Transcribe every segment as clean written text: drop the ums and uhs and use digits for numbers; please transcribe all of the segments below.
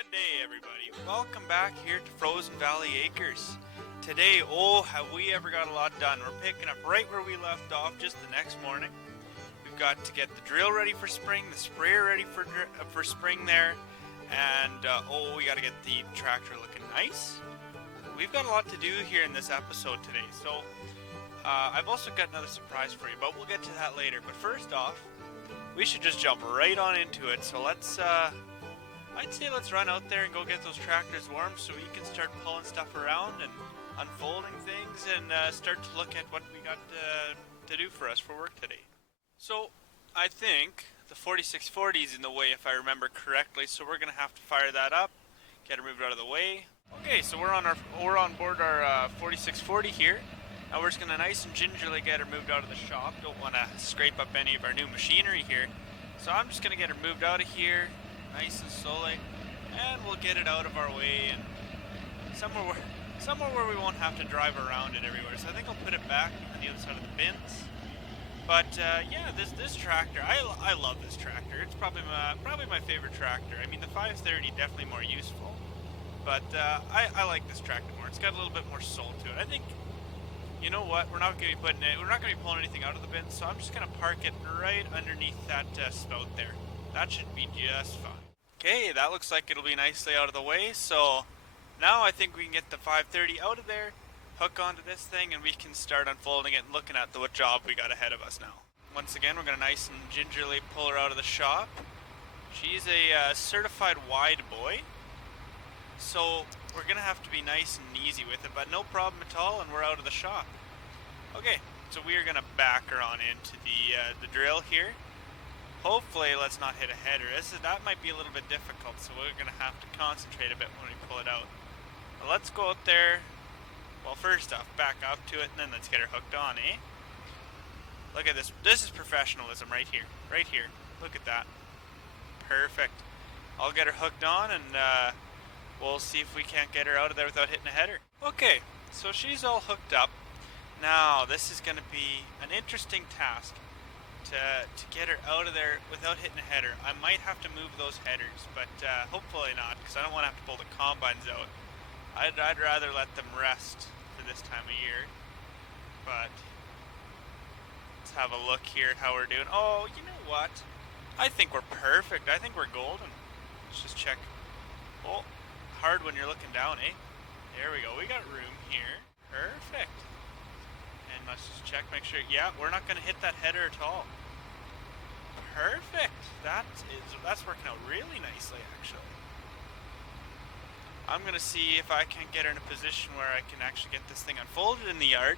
Good day, everybody. Welcome back here to Frozen Valley Acres. Today, oh, have we ever got a lot done. We're picking up right where we left off just the next morning. We've got to get the drill ready for spring, the sprayer ready for spring there, and we got to get the tractor looking nice. We've got a lot to do here in this episode today, so I've also got another surprise for you, but we'll get to that later. But first off, we should just jump right on into it. So I'd say let's run out there and go get those tractors warm so we can start pulling stuff around and unfolding things and start to look at what we got to do for us for work today. So I think the 4640 is in the way if I remember correctly, so we're going to have to fire that up, get her moved out of the way. Okay, so we're on board our 4640 here. Now we're just going to nice and gingerly get her moved out of the shop. Don't want to scrape up any of our new machinery here. So I'm just going to get her moved out of here, nice and slowly, and we'll get it out of our way and somewhere where we won't have to drive around it everywhere. So I think I'll put it back on the other side of the bins. But yeah, this tractor, I love this tractor. It's probably my favorite tractor. I mean, the 530 definitely more useful, but I like this tractor more. It's got a little bit more soul to it. I think. You know what? We're not going to be pulling anything out of the bin, so I'm just going to park it right underneath that spout there. That should be just fine. Okay, that looks like it'll be nicely out of the way, so now I think we can get the 530 out of there, hook onto this thing, and we can start unfolding it and looking at what job we got ahead of us now. Once again, we're going to nice and gingerly pull her out of the shop. She's a certified wide boy, so we're going to have to be nice and easy with it, but no problem at all, and we're out of the shop. Okay, so we are going to back her on into the drill here. Hopefully, let's not hit a header. That might be a little bit difficult, so we're going to have to concentrate a bit when we pull it out. But let's go out there. Well, first off, back up to it, and then let's get her hooked on, eh? Look at this. This is professionalism right here. Right here. Look at that. Perfect. I'll get her hooked on, and we'll see if we can't get her out of there without hitting a header. Okay, so she's all hooked up. Now, this is going to be an interesting task to get her out of there without hitting a header. I might have to move those headers, but hopefully not, because I don't want to have to pull the combines out. I'd rather let them rest for this time of year. But let's have a look here at how we're doing. Oh, you know what? I think we're perfect. I think we're golden. Let's just check. Oh, hard when you're looking down, eh? There we go. We got room here. Perfect. And let's just check, make sure. Yeah, we're not going to hit that header at all. Perfect. That's working out really nicely, actually. I'm going to see if I can get her in a position where I can actually get this thing unfolded in the yard,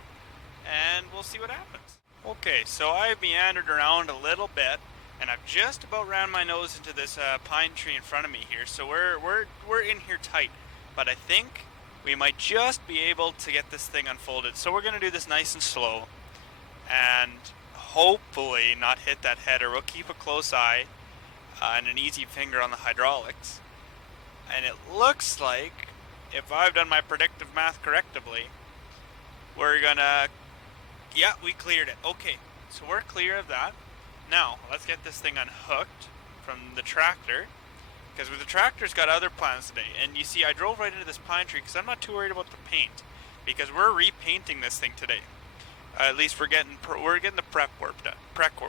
and we'll see what happens. Okay, so I meandered around a little bit, and I've just about ran my nose into this pine tree in front of me here, so we're in here tight. But I think we might just be able to get this thing unfolded. So we're going to do this nice and slow, and hopefully not hit that header. We'll keep a close eye and an easy finger on the hydraulics. And it looks like, if I've done my predictive math correctly, we're going to... Yeah, we cleared it. Okay, so we're clear of that. Now, let's get this thing unhooked from the tractor, because the tractor's got other plans today. And you see, I drove right into this pine tree because I'm not too worried about the paint, because we're repainting this thing today. At least we're getting the prep work done. Prep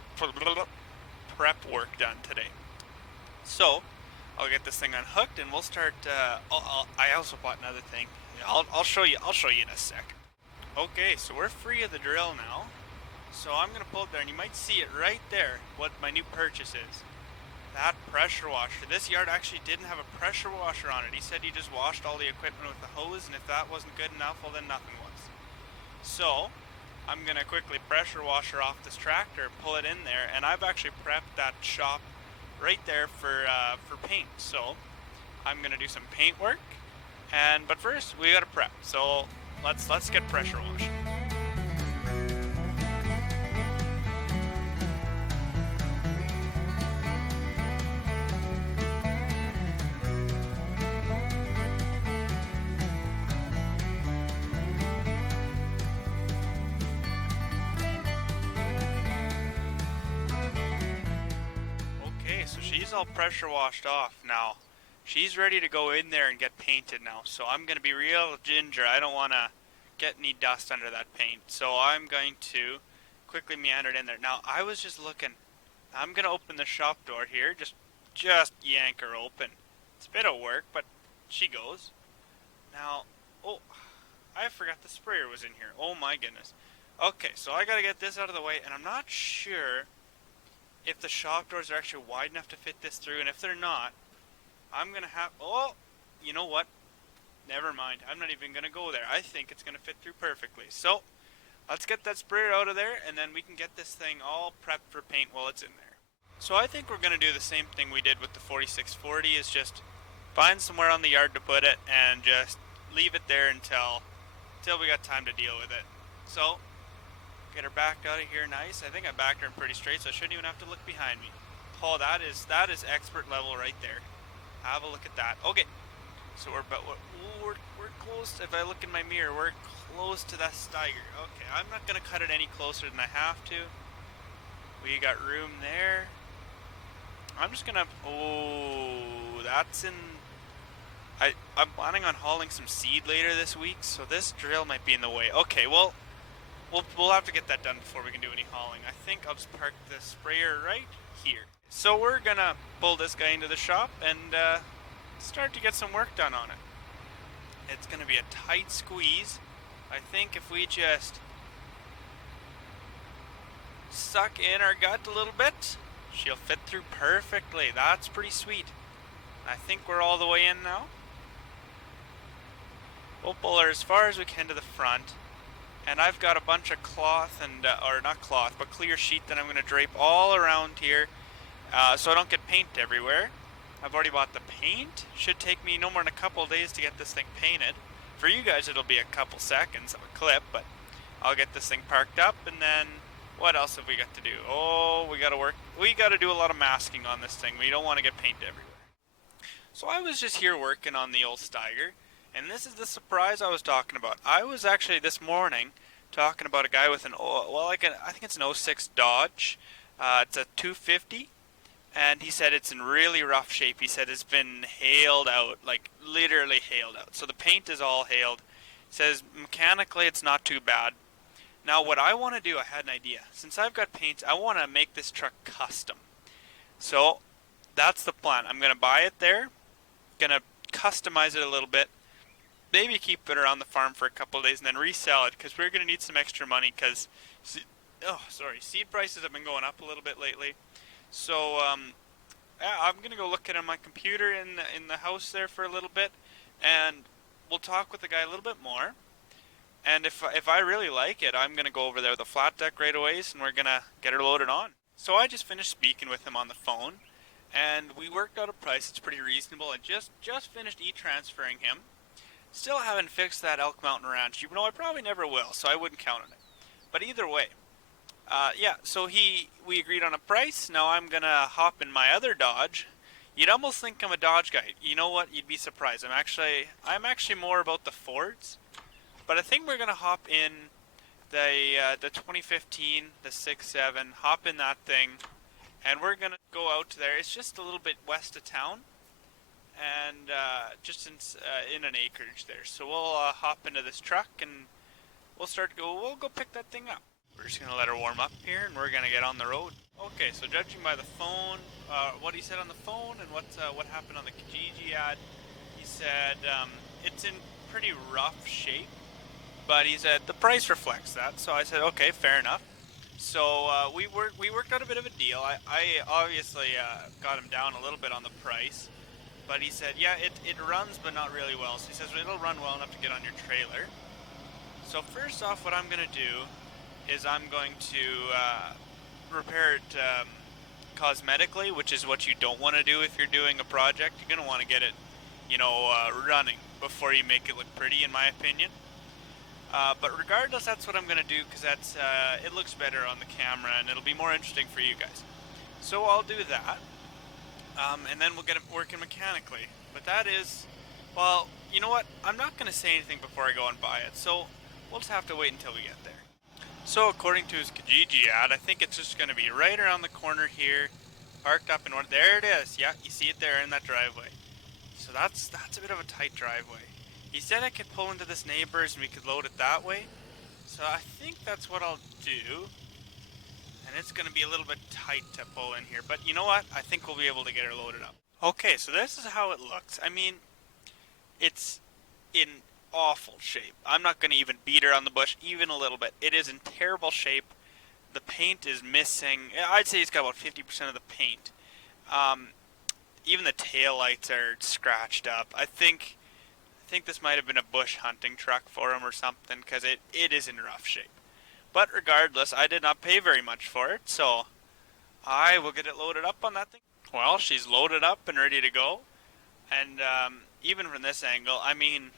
work done today. So I'll get this thing unhooked, and we'll start. I also bought another thing. I'll show you. I'll show you in a sec. Okay, so we're free of the drill now. So I'm going to pull it there, and you might see it right there, what my new purchase is. That pressure washer. This yard actually didn't have a pressure washer on it. He said he just washed all the equipment with the hose, and if that wasn't good enough, well then nothing was. So I'm going to quickly pressure washer off this tractor, pull it in there, and I've actually prepped that shop right there for paint. So I'm going to do some paint work, but first we got to prep. So let's get pressure washing. Okay, so she's all pressure washed off now. She's ready to go in there and get painted now. So I'm going to be real ginger. I don't want to get any dust under that paint. So I'm going to quickly meander it in there. Now, I was just looking. I'm going to open the shop door here. Just yank her open. It's a bit of work, but she goes. Now, oh, I forgot the sprayer was in here. Oh my goodness. Okay, so I gotta get this out of the way, and I'm not sure if the shop doors are actually wide enough to fit this through, and if they're not, I'm gonna have, oh, you know what? Never mind. I'm not even gonna go there. I think it's gonna fit through perfectly. So, let's get that sprayer out of there, and then we can get this thing all prepped for paint while it's in there. So I think we're gonna do the same thing we did with the 4640, is just find somewhere on the yard to put it, and just leave it there until we got time to deal with it. So, get her backed out of here nice. I think I backed her in pretty straight, so I shouldn't even have to look behind me. Oh, that is expert level right there. Have a look at that. Okay, so we're close. If I look in my mirror, we're close to that Steiger. Okay, I'm not gonna cut it any closer than I have to. We got room there. I'm just gonna. Oh, that's in. I'm planning on hauling some seed later this week, so this drill might be in the way. Okay, well, we'll have to get that done before we can do any hauling. I think I'll just park the sprayer right here. So we're gonna pull this guy into the shop and start to get some work done on it. It's gonna be a tight squeeze. I think if we just suck in our gut a little bit, she'll fit through perfectly. That's pretty sweet. I think we're all the way in now. We'll pull her as far as we can to the front. And I've got a bunch of cloth and, or not cloth, but clear sheet that I'm going to drape all around here so I don't get paint everywhere. I've already bought the paint. Should take me no more than a couple of days to get this thing painted. For you guys it'll be a couple seconds of a clip, but I'll get this thing parked up, and then what else have we got to do? Oh, we got to do a lot of masking on this thing. We don't want to get paint everywhere. So I was just here working on the old Steiger, and this is the surprise I was talking about. I was actually this morning talking about a guy with I think it's an '06 Dodge. It's a 250, and he said it's in really rough shape. He said it's been hailed out, like literally hailed out. So the paint is all hailed. He says mechanically it's not too bad. Now what I want to do, I had an idea. Since I've got paints, I want to make this truck custom. So that's the plan. I'm going to buy it there, going to customize it a little bit, maybe keep it around the farm for a couple of days and then resell it, because we're going to need some extra money, because seed prices have been going up a little bit lately. So yeah, I'm going to go look at it on my computer in the house there for a little bit, and we'll talk with the guy a little bit more. And if I really like it, I'm going to go over there with a flat deck right away, and we're going to get her loaded on. So I just finished speaking with him on the phone, and we worked out a price. It's pretty reasonable. I just finished e-transferring him. Still haven't fixed that Elk Mountain Ranch. You know, I probably never will, so I wouldn't count on it. But either way, yeah, so we agreed on a price. Now I'm going to hop in my other Dodge. You'd almost think I'm a Dodge guy. You know what? You'd be surprised. I'm actually more about the Fords. But I think we're going to hop in the 2015, the 6.7, hop in that thing, and we're going to go out to there. It's just a little bit west of town, and just in an acreage there. So we'll hop into this truck, and we'll go pick that thing up. We're just going to let her warm up here, and we're going to get on the road. Okay, so judging by the phone, what he said on the phone and what happened on the Kijiji ad, he said it's in pretty rough shape, but he said the price reflects that. So I said, okay, fair enough. So we worked out a bit of a deal. I obviously got him down a little bit on the price, but he said, yeah, it runs, but not really well. So he says, it'll run well enough to get on your trailer. So first off, what I'm going to do is I'm going to repair it cosmetically, which is what you don't want to do if you're doing a project. You're going to want to get it, running before you make it look pretty, in my opinion. But regardless, that's what I'm going to do, because it looks better on the camera, and it'll be more interesting for you guys. So I'll do that, and then we'll get it working mechanically. But that is, well, you know what? I'm not going to say anything before I go and buy it, so we'll just have to wait until we get there. So according to his Kijiji ad, I think it's just going to be right around the corner here, parked up in one. There it is. Yeah, you see it there in that driveway. So that's a bit of a tight driveway. He said I could pull into this neighbor's and we could load it that way. So I think that's what I'll do. And it's going to be a little bit tight to pull in here. But you know what? I think we'll be able to get her loaded up. Okay, so this is how it looks. I mean, it's in awful shape. I'm not going to even beat her on the bush even a little bit. It is in terrible shape. The paint is missing. I'd say it's got about 50% of the paint. Even the tail lights are scratched up. I think this might have been a bush hunting truck for him or something, because it is in rough shape. But regardless, I did not pay very much for it, so I will get it loaded up on that thing. Well, she's loaded up and ready to go. And even from this angle, I mean,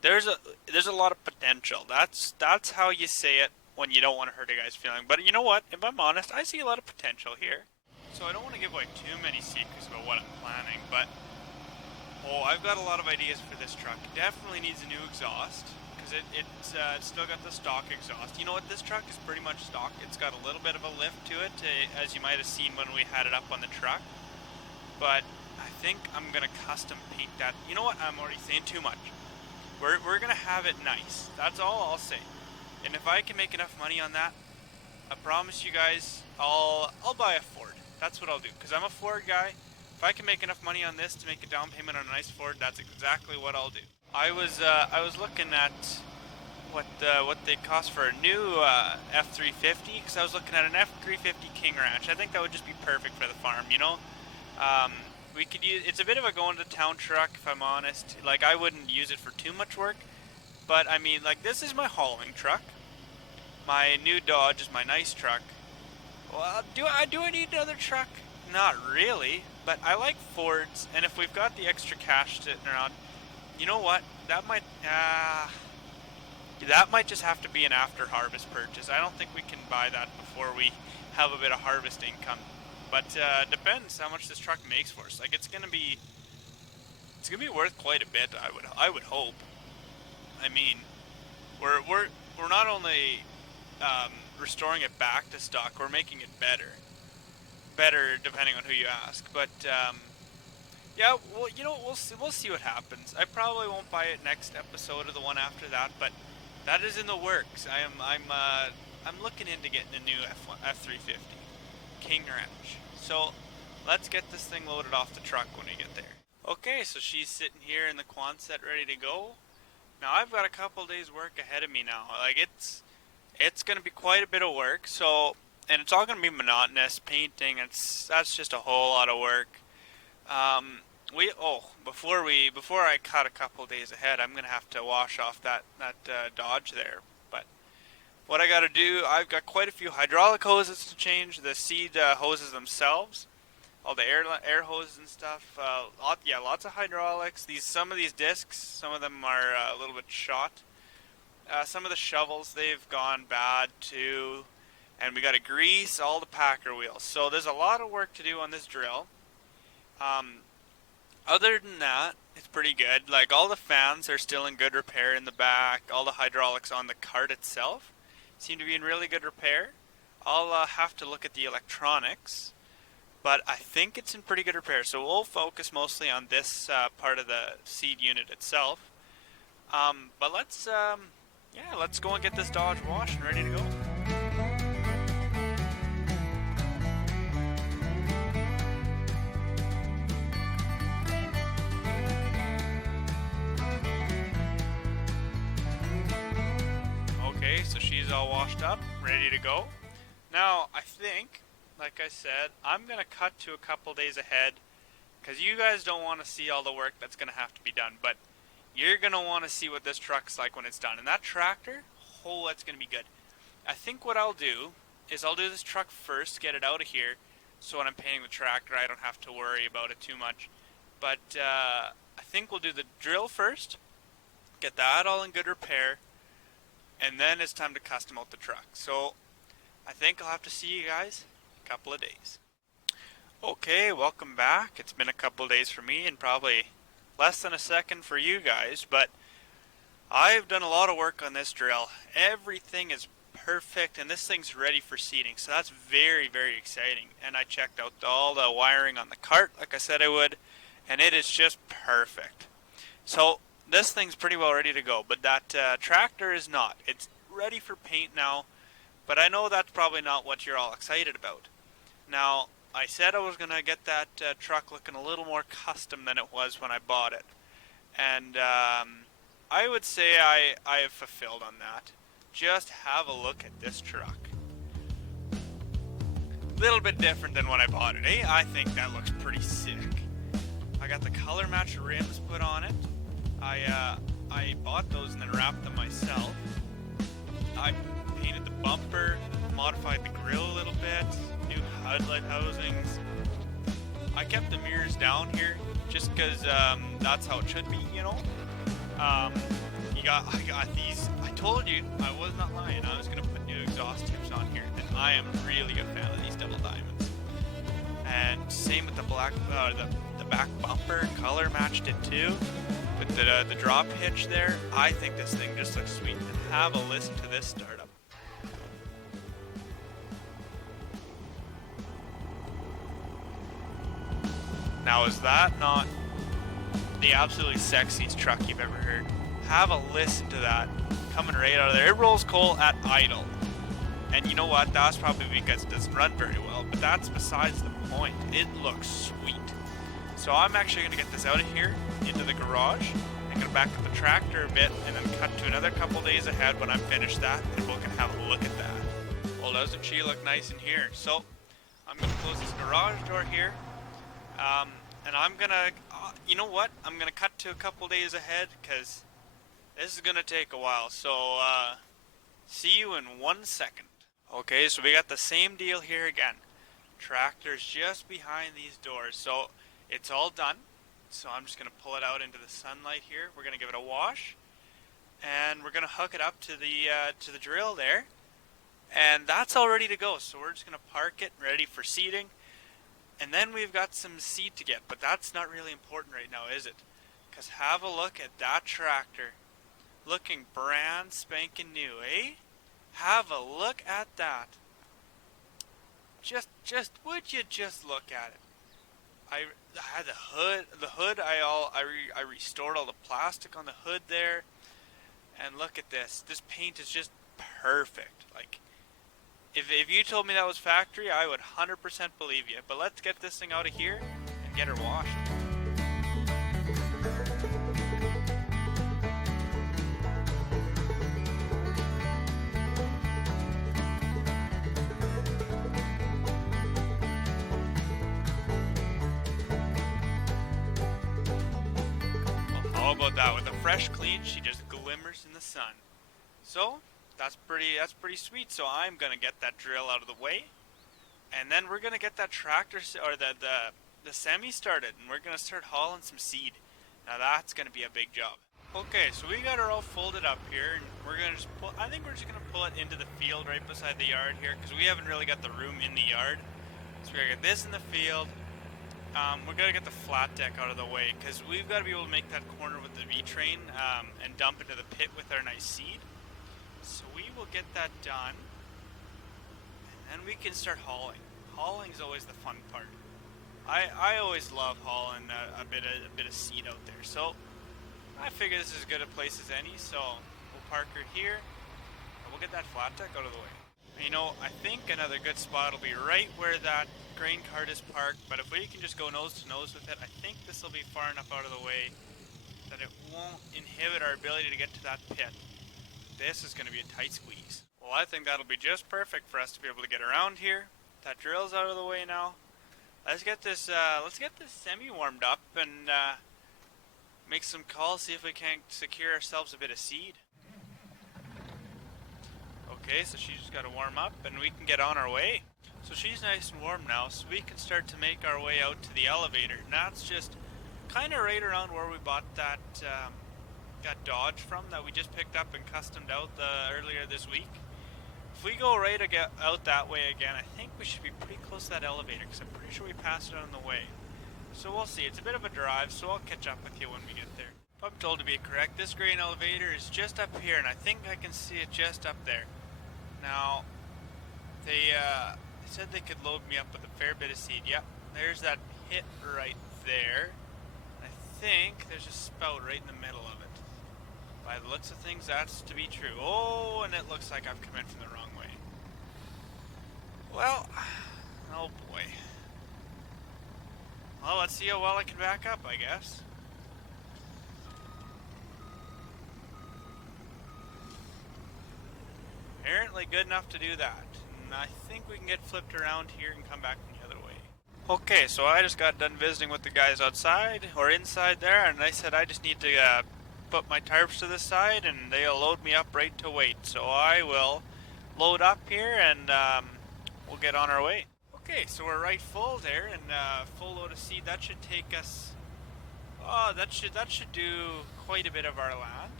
there's a lot of potential. That's how you say it when you don't want to hurt a guy's feeling. But you know what? If I'm honest, I see a lot of potential here. So I don't want to give away too many secrets about what I'm planning, but I've got a lot of ideas for this truck. It definitely needs a new exhaust, because it's still got the stock exhaust. You know what? This truck is pretty much stock. It's got a little bit of a lift to it, as you might have seen when we had it up on the truck. But I think I'm going to custom paint that. You know what? I'm already saying too much. We're going to have it nice. That's all I'll say. And if I can make enough money on that, I promise you guys, I'll buy a Ford. That's what I'll do, because I'm a Ford guy. If I can make enough money on this to make a down payment on a nice Ford, that's exactly what I'll do. I was looking at what they cost for a new F350, because I was looking at an F350 King Ranch. I think that would just be perfect for the farm, you know. We could use. It's a bit of a going to town truck, if I'm honest. Like, I wouldn't use it for too much work, but I mean, like, this is my hauling truck. My new Dodge is my nice truck. Well, do I need another truck? Not really, but I like Fords, and if we've got the extra cash sitting around, you know what? That might just have to be an after harvest purchase. I don't think we can buy that before we have a bit of harvest income. But depends how much this truck makes for us. Like, it's gonna be worth quite a bit. I would hope. I mean, we're not only restoring it back to stock, we're making it better depending on who you ask. But yeah, well, you know, we'll see what happens. I probably won't buy it next episode or the one after that, but that is in the works. I'm looking into getting a new F350 King Ranch. So let's get this thing loaded off the truck when we get there. Okay, so she's sitting here in the Quonset ready to go. Now I've got a couple days work ahead of me now. Like, it's going to be quite a bit of work. So, and it's all going to be monotonous painting. That's just a whole lot of work. Before I cut a couple days ahead, I'm going to have to wash off that Dodge there. But what I got to do, I've got quite a few hydraulic hoses to change, the seed hoses themselves, all the air hoses and stuff. Lots of hydraulics. Some of these discs, some of them are a little bit shot. Some of the shovels, they've gone bad too. And we got to grease all the packer wheels. So there's a lot of work to do on this drill. Other than that, it's pretty good. Like, all the fans are still in good repair in the back. All the hydraulics on the cart itself seem to be in really good repair. I'll have to look at the electronics, but I think it's in pretty good repair. So we'll focus mostly on this part of the seed unit itself. But let's go and get this Dodge washed and ready to go. Okay, so she's all washed up, ready to go. Now, I think, like I said, I'm going to cut to a couple days ahead, because you guys don't want to see all the work that's going to have to be done, but you're going to want to see what this truck's like when it's done. And that tractor, that's going to be good. I think what I'll do is I'll do this truck first, get it out of here, so when I'm painting the tractor, I don't have to worry about it too much. But I think we'll do the drill first, get that all in good repair, and then it's time to custom out the truck. So I think I'll have to see you guys in a couple of days. Okay, welcome back. It's been a couple of days for me and probably less than a second for you guys, but I've done a lot of work on this drill. Everything is perfect and this thing's ready for seeding, so that's very, very exciting. And I checked out all the wiring on the cart like I said I would, and it is just perfect. So this thing's pretty well ready to go, but that tractor is not. It's ready for paint now, but I know that's probably not what you're all excited about. Now, I said I was going to get that truck looking a little more custom than it was when I bought it. And I would say I have fulfilled on that. Just have a look at this truck. Little bit different than when I bought it, eh? I think that looks pretty sick. I got the color match rims put on it. I bought those and then wrapped them myself. I painted the bumper, modified the grille a little bit, new headlight housings. I kept the mirrors down here just because that's how it should be, you know. I got these. I told you, I was not lying. I was gonna put new exhaust tips on here, and I am really a fan of these double diamonds. And same with the black, the back bumper, color matched it too. With the drop hitch there, I think this thing just looks sweet. And have a listen to this startup. Now, is that not the absolutely sexiest truck you've ever heard? Have a listen to that coming right out of there. It rolls coal at idle. And you know what? That's probably because it doesn't run very well, but that's besides the point. It looks sweet. So I'm actually going to get this out of here into the garage. I'm going to back up the tractor a bit and then cut to another couple days ahead when I'm finished that, and we'll can have a look at that. Well, doesn't she look nice in here? So I'm going to close this garage door here. And I'm gonna, you know what? I'm gonna cut to a couple days ahead because this is gonna take a while. So, see you in 1 second. Okay, so we got the same deal here again. Tractor's just behind these doors, so it's all done. So I'm just gonna pull it out into the sunlight here. We're gonna give it a wash, and we're gonna hook it up to the drill there, and that's all ready to go. So we're just gonna park it, ready for seeding. And then we've got some seed to get, but that's not really important right now, is it? Because have a look at that tractor. Looking brand spanking new, eh? Have a look at that. Would you just look at it? I had the hood, I restored all the plastic on the hood there. And look at this. This paint is just perfect. Like, If you told me that was factory, I would 100% believe you. But let's get this thing out of here and get her washed. Well, how about that? With a fresh clean, she just glimmers in the sun. So, that's pretty sweet. So I'm gonna get that drill out of the way, and then we're gonna get that tractor or the semi started, and we're gonna start hauling some seed. Now that's gonna be a big job. Okay, so we got her all folded up here, and we're gonna just pull. I think we're just gonna pull it into the field right beside the yard here, because we haven't really got the room in the yard. So we're gonna get this in the field. We're gonna get the flat deck out of the way, because we've got to be able to make that corner with the V-train and dump into the pit with our nice seed. So we will get that done, and then we can start hauling. Hauling is always the fun part. I always love hauling a bit of seed out there. So I figure this is as good a place as any. So we'll park her here, and we'll get that flat deck out of the way. You know, I think another good spot will be right where that grain cart is parked. But if we can just go nose to nose with it, I think this will be far enough out of the way that it won't inhibit our ability to get to that pit. This is going to be a tight squeeze. Well, I think that'll be just perfect for us to be able to get around here. That drill's out of the way now. Let's get this semi warmed up and make some calls, see if we can't secure ourselves a bit of seed. Okay, so she's just got to warm up and we can get on our way. So she's nice and warm now, so we can start to make our way out to the elevator. And that's just kind of right around where we bought that Dodge from that we just picked up and customed out earlier this week. If we go right out that way again, I think we should be pretty close to that elevator, because I'm pretty sure we passed it on the way. So we'll see. It's a bit of a drive, so I'll catch up with you when we get there. If I'm told to be correct, this grain elevator is just up here, and I think I can see it just up there. Now, they said they could load me up with a fair bit of seed. Yep, there's that pit right there. think there's a spout right in the middle of it. By the looks of things, that's to be true. Oh, and it looks like I've come in from the wrong way. Well, oh boy. Well, let's see how well I can back up, I guess. Apparently good enough to do that. And I think we can get flipped around here and come back from the other way. Okay, so I just got done visiting with the guys outside, or inside there, and they said I just need to put my tarps to the side and they'll load me up right to weight. So I will load up here and we'll get on our way. Okay, so we're right full there, and full load of seed. That should take us. Oh, that should do quite a bit of our land.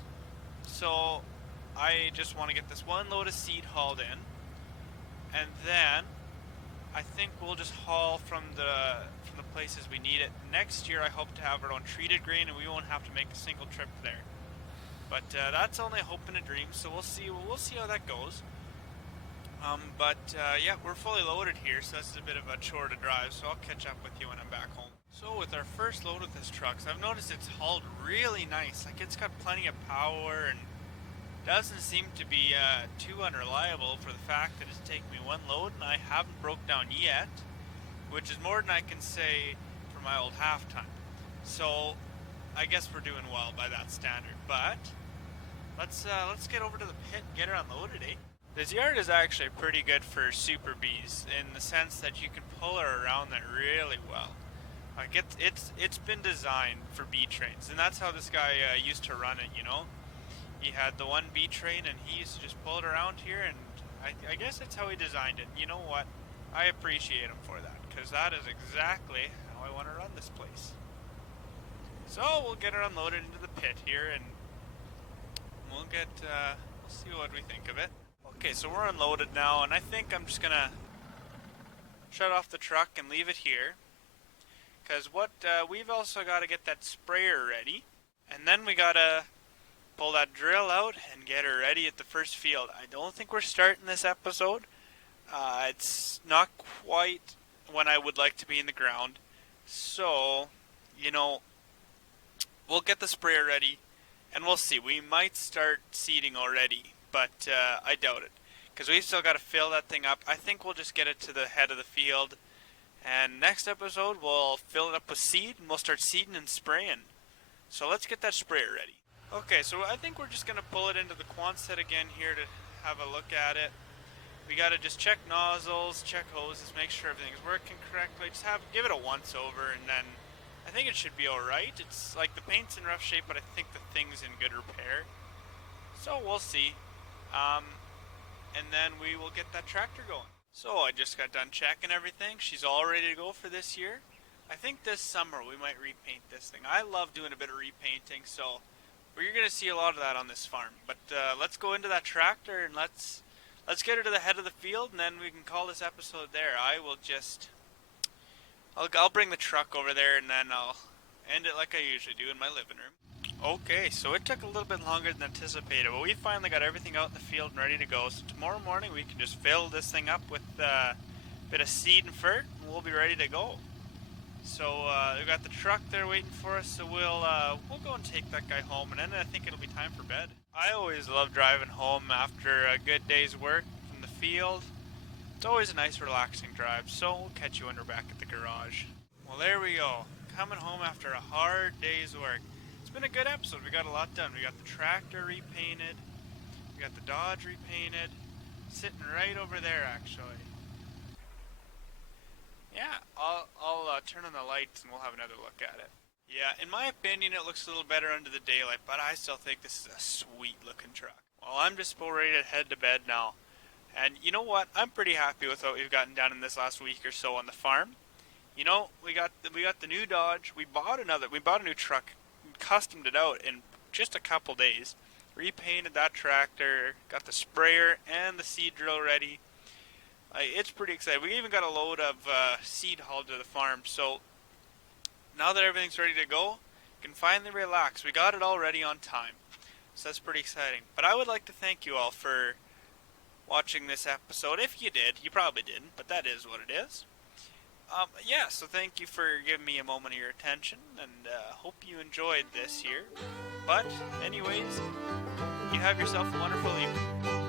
So I just want to get this one load of seed hauled in, and then I think we'll just haul from the places we need it. Next year, I hope to have our own treated grain, and we won't have to make a single trip there. But that's only a hope and a dream. So we'll see. We'll see how that goes. Yeah, we're fully loaded here, so that's a bit of a chore to drive, so I'll catch up with you when I'm back home. So with our first load with this truck, I've noticed it's hauled really nice. Like, it's got plenty of power and doesn't seem to be too unreliable for the fact that it's taken me one load and I haven't broke down yet, which is more than I can say for my old half-ton. So I guess we're doing well by that standard, but let's get over to the pit and get her unloaded, eh? This yard is actually pretty good for Super Bees in the sense that you can pull her around there really well. Like it's been designed for B trains, and that's how this guy used to run it. You know, he had the one B train, and he used to just pull it around here, and I guess that's how he designed it. You know what? I appreciate him for that, because that is exactly how I want to run this place. So we'll get her unloaded into the pit here, and we'll see what we think of it. Okay, so we're unloaded now, and I think I'm just gonna shut off the truck and leave it here. Because we've also got to get that sprayer ready, and then we gotta pull that drill out and get her ready at the first field. I don't think we're starting this episode. It's not quite when I would like to be in the ground. So, we'll get the sprayer ready, and we'll see. We might start seeding already, but I doubt it. Because we've still got to fill that thing up. I think we'll just get it to the head of the field. And next episode, we'll fill it up with seed, and we'll start seeding and spraying. So let's get that sprayer ready. Okay, so I think we're just going to pull it into the Quonset again here to have a look at it. We got to just check nozzles, check hoses, make sure everything's working correctly. Just give it a once over, and then I think it should be alright. It's like the paint's in rough shape, but I think the thing's in good repair. So we'll see. And then we will get that tractor going. So I just got done checking everything. She's all ready to go for this year. I think this summer we might repaint this thing. I love doing a bit of repainting, so you're going to see a lot of that on this farm. But let's go into that tractor and let's get her to the head of the field, and then we can call this episode there. I'll bring the truck over there, and then I'll end it like I usually do in my living room. Okay, so it took a little bit longer than anticipated, but we finally got everything out in the field and ready to go. So tomorrow morning we can just fill this thing up with a bit of seed and fert, and we'll be ready to go. So we've got the truck there waiting for us, so we'll go and take that guy home, and then I think it'll be time for bed. I always love driving home after a good day's work from the field. It's always a nice relaxing drive, so we'll catch you when we're back at the garage. Well, there we go. Coming home after a hard day's work. It's been a good episode. We got a lot done. We got the tractor repainted. We got the Dodge repainted. Sitting right over there, actually. Yeah, I'll turn on the lights and we'll have another look at it. Yeah, in my opinion, it looks a little better under the daylight, but I still think this is a sweet-looking truck. Well, I'm just about ready to head to bed now. And you know what? I'm pretty happy with what we've gotten done in this last week or so on the farm. You know, we got the new Dodge. We bought a new truck. Customed it out in just a couple days. Repainted that tractor, got the sprayer and the seed drill ready. It's pretty exciting. We even got a load of seed hauled to the farm. So now that everything's ready to go, we can finally relax. We got it all ready on time. So that's pretty exciting. But I would like to thank you all for watching this episode. If you did, you probably didn't, but that is what it is. Yeah, so thank you for giving me a moment of your attention, and hope you enjoyed this here. But, anyways, you have yourself a wonderful evening.